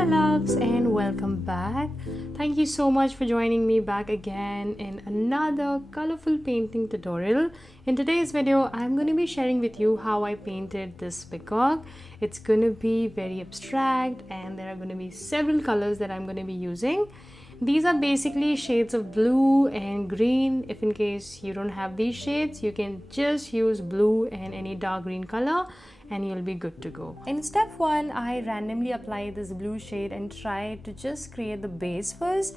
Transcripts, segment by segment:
my loves, and welcome back. Thank you so much for joining me back again in another colorful painting tutorial. In today's video, I'm going to be sharing with you how I painted this peacock. It's going to be very abstract and there are going to be several colors that I'm going to be using. These are basically shades of blue and green. If in case you don't have these shades, you can just use blue and any dark green color and you'll be good to go. In step 1, I randomly apply this blue shade and try to just create the base first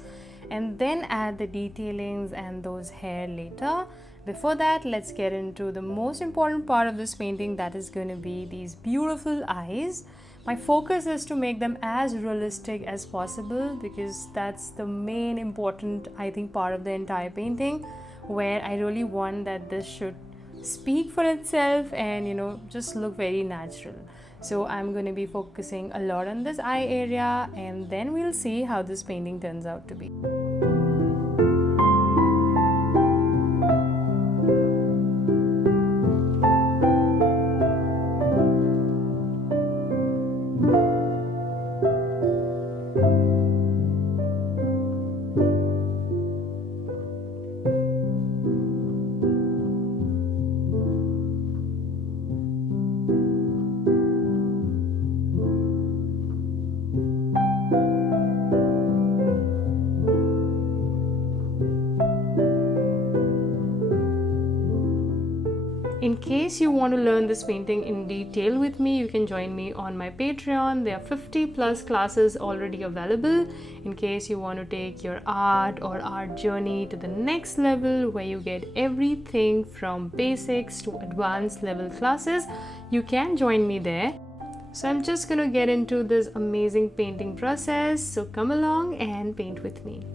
and then add the detailings and those hair later. Before that, let's get into the most important part of this painting, that is going to be these beautiful eyes. My focus is to make them as realistic as possible because that's the main important, I think, part of the entire painting, where I really want that this should speak for itself and just look very natural. So I'm going to be focusing a lot on this eye area and then we'll see how this painting turns out to be. In case you want to learn this painting in detail with me, you can join me on my Patreon. There are 50+ classes already available in case you want to take your art or art journey to the next level, where you get everything from basics to advanced level classes. You can join me there. So I'm just going to get into this amazing painting process. So come along and paint with me.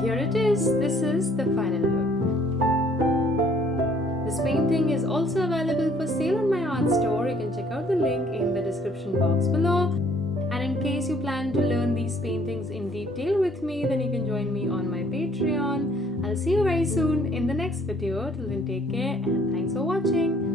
here it is. This is the final look. This painting is also available for sale on my art store. You can check out the link in the description box below. And in case you plan to learn these paintings in detail with me, then you can join me on my Patreon. I'll see you very soon in the next video. Till then, take care and thanks for watching.